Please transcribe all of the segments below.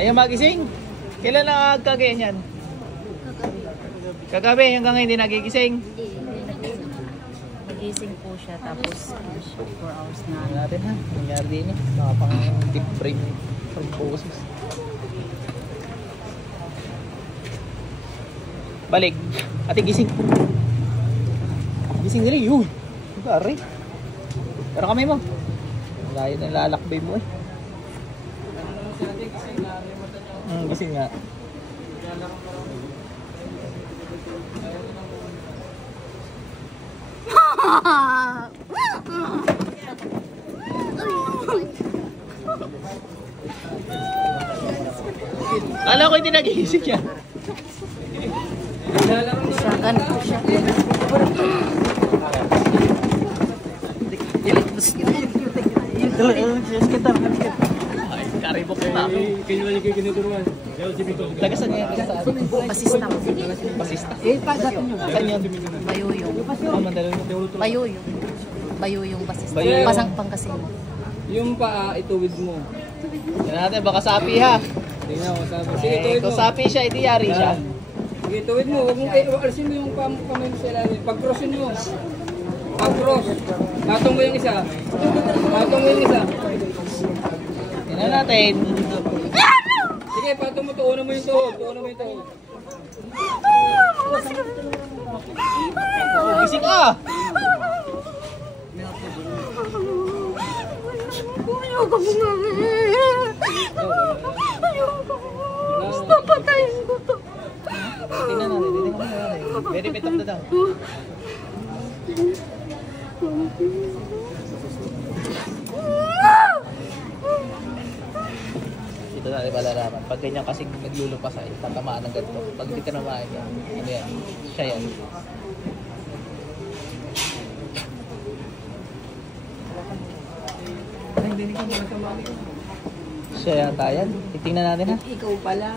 Ayaw magising? Kailan nagkaganyan yan? Kagabi, hanggang ngayon hindi nagigising? Nagising po siya, tapos 4 hours na. Ano natin ha? Nangyari din eh. Nakapang deep brain thrombosis. Balik. Ate, gising. Gising nila yun. Gari. Pero kami mo. Layo na lalakbay mo eh. Gising nga. Kala ko hindi nagigising yan. Sagan po siya. Ay, karibok na ako. Lagasan niya, lagasan. Basista po. Basista. Saan yun? Bayuyong. Bayuyong. Bayuyong basista. Bayuyong. Pasang Pangasinan. Yung paa, ituwid mo. Yan natin, baka sapi ha. Tingnan ko sabi. Sige, Eh, tuwid kung mo. sapi siya, hindi yari siya. Sige, tuwid mo. Huwag mong alisin mo yung kamay mo sa ilalim. Pag-crossin mo. Pag-cross. Patong mo yung isa. Patong mo yung isa. Yan natin. Sige, patong mo. Tuunan mo yung tuhod. Tuunan mo yung tuhod. Gising ka. Ayoko po nga. Ayoko po. Papatayin ko to. Tingnan natin, tingnan natin. Very bit of the down. Dito natin malalaman. Pag ganyan kasing naglulupas ay tatamaan ng ganito. Pag hindi tinamaan yan, ano yan? Siya yan. Siya yata yan. Titingnan natin ha. Ikaw pala.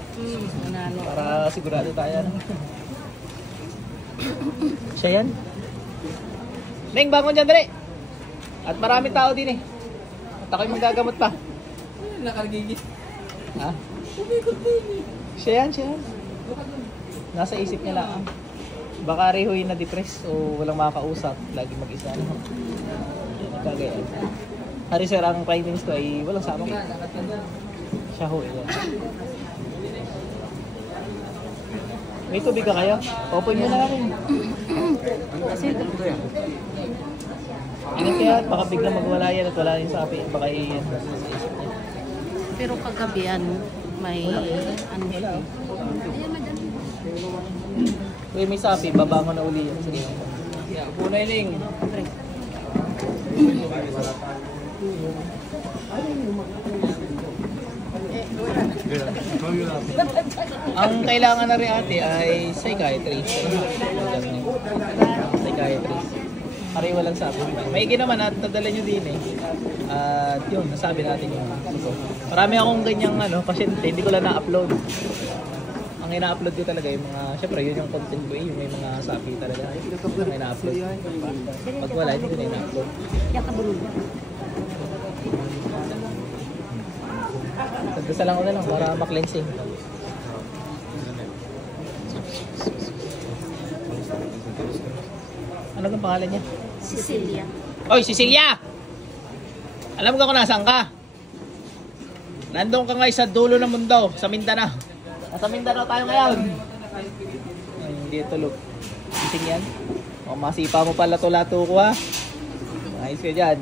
Nanalo. Para sigurado tayo. Siya yan. Neng, bangon dyan dali. At maraming tao din eh. At ako'y magagamot pa. Nakagigit. Ha? Siya yan, siya yan. Nasa isip niya lang. Baka rehoy na depress o walang makakausap. Lagi mag-isa. Kagaya. Hari sir, ang findings ko ay walang sama ko. Siya ho, yan. May tubig ka kayo? Open mo na natin. Kasi ito. Ingat kaya, baka biglang magwala yan at wala yung sapi. Baka iyan sa isip niya. Pero kagabi may ano siya. Kung may sapi, babangon na uli yan. Sige. Punay ling. Ang kailangan na rin ate ay psychiatrist. Psychiatrist. Pareho lang sabi. Maigi naman at nadala nyo din eh. At yun, nasabi natin yung marami akong ganyang pasyente, hindi ko lang na-upload. Ang ina-upload ko talaga yung mga, syempre yun yung content ko eh, yung may mga sapi talaga. Ang ina-upload. Pag wala, hindi ko na ina-upload. Nagdasal lang ko na lang para ma-cleansing. Ano ang pangalan niya? Cecilia. Oy, Cecilia! Alam ko kung nasaan ka? Nandun ka nga sa dulo ng mundo, sa Mindanao. Nasa Mindanao tayo ngayon. Ay, hindi tulog. Gising yan. O, masipa mo pala lato-lato ko ha. Ayos ka dyan.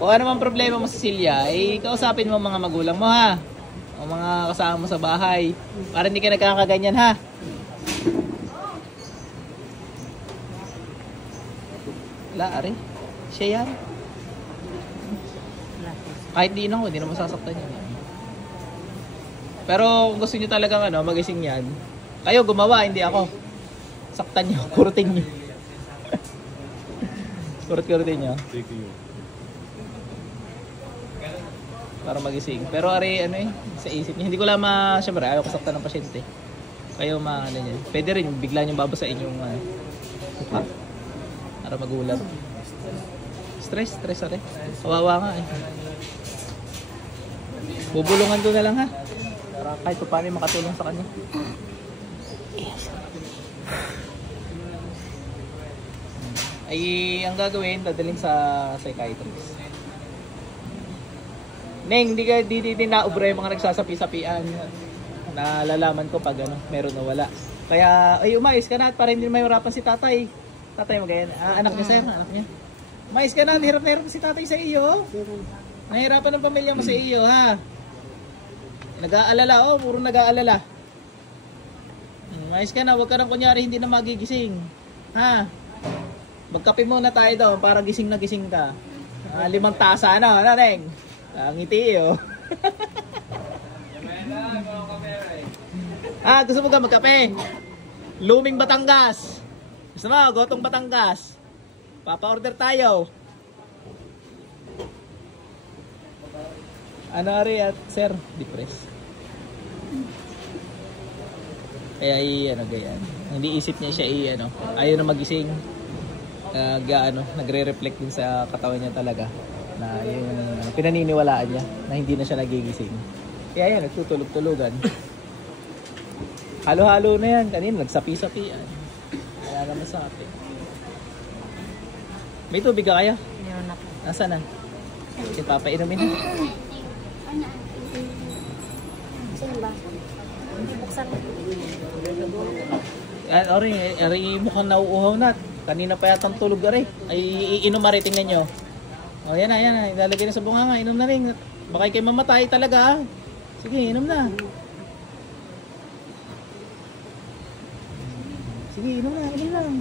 Kung ano mang problema mo, Cecilia, ay kausapin mo mga magulang mo ha. O mga kasama mo sa bahay. Para hindi ka nagkakaganyan ha. Wala, ari. Siya yan. Kahit di na ko, hindi na masasaktan yan. Pero kung gusto nyo talagang magising yan, kayo gumawa, hindi ako. Saktan nyo, kurutin nyo. Kurut-kurutin nyo. Para magising. Pero ari, sa isip niya, hindi ko lang siyempre, ayaw ko saktan ng pasyente. Kayo yan. Pwede rin, bigla nyo babasain yung mukha. Para magulat. Stress ari. Kawawa nga eh. Bubulungan ko na lang ha. Para kahit pa paano makatulong sa kanya. Ay, ang gagawin, dadalhin sa psychiatrist. Neng, di na-ubra yung mga nagsasapi-sapian. Nalalaman ko pag ano, meron na wala. Kaya, ay, umayos ka na at para hindi mahirapan si tatay. Tatay mo ganyan. Anak niya, sir, anak niya. Umayos ka na, hirap na hirap si tatay sa iyo. Nahirapan ng pamilya mo sa iyo, ha? Nag-aalala, puro nag-aalala. Umayos ka na, huwag ka nang kunyari hindi na magigising. Ha? Magkape muna tayo doon para gising na gising ka. 5 tasa na, ano, Neng? Ngiti, oh. Gusto mo ka magkape? Luming Batangas. Gusto mo, Gotong Batangas. Papa-order tayo. Ano ari at sir? Depressed. Kaya ano ganyan. Hindi isip niya siya ayaw na magising. Nagre-reflect din sa katawan niya talaga na yung pinaniniwalaan niya na hindi na siya nagigising. Kaya yan, nagtutulog-tulugan. Halo-halo na yan. Kanina, nagsapi-sapian. Kaya naman sa atin. May tubig ka kaya? Meron ako. Nasaan na? Si Papa inumin. Sino ba? Hindi buksan. Ari mukhang nauuhaw na. Kanina pa yatang tulog ari. Ay iinom ari, tingnan nyo. O yan na. Ilalagay na sa bunganga. Inom na rin. Baka kayo mamatay talaga. Sige, inom na. Sige, inom na. Inom.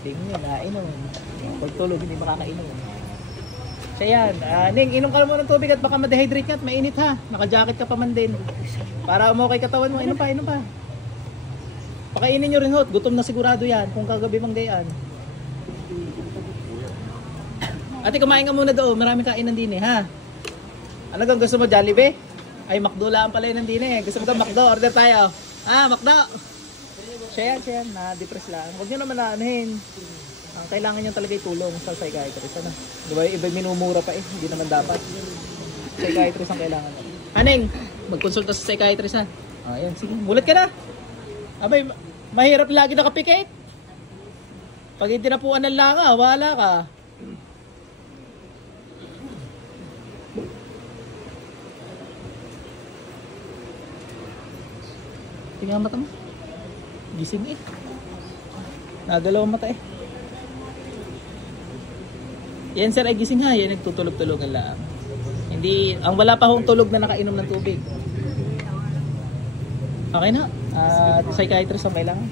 Tingnan na, inom. Pag tulog, hindi makakainom. Siya yan. Ning, inom ka muna ng tubig at baka ma-dehydrate ka at mainit ha. Naka-jacket ka pa man din. Para umukay katawan mo. Inom pa. Pakainin nyo rin hot. Gutom na sigurado yan kung kagabi mang gayaan. Ate, kumain ka muna doon. Maraming kainan din ha. Ano kang gusto mo, Jollibee? Ay, McDo lang pala yun din Gusto mo ka McDo? Order tayo. McDo! Siya yan. Na-depress lang. Huwag nyo naman naanahin. Ang kailangan nyo talaga itulong sa psychiatrist. Di ba? Iba minumura pa Hindi naman dapat. Psychiatrist ang kailangan nyo. Aneng, magkonsulta sa psychiatrist ha. Ayan, sige. Mulat ka na. Abay, mahirap lagi nakapikit. Pag hindi napuan ng langa, wala ka. Tingnan mata mo. Gising Nadalawang mata Yan sir ay gising ha. Yan nagtutulog-tulogan lang. Hindi, ang wala pa hong tulog na nakainom ng tubig. Okay na. Psychiatrist ang kailangan.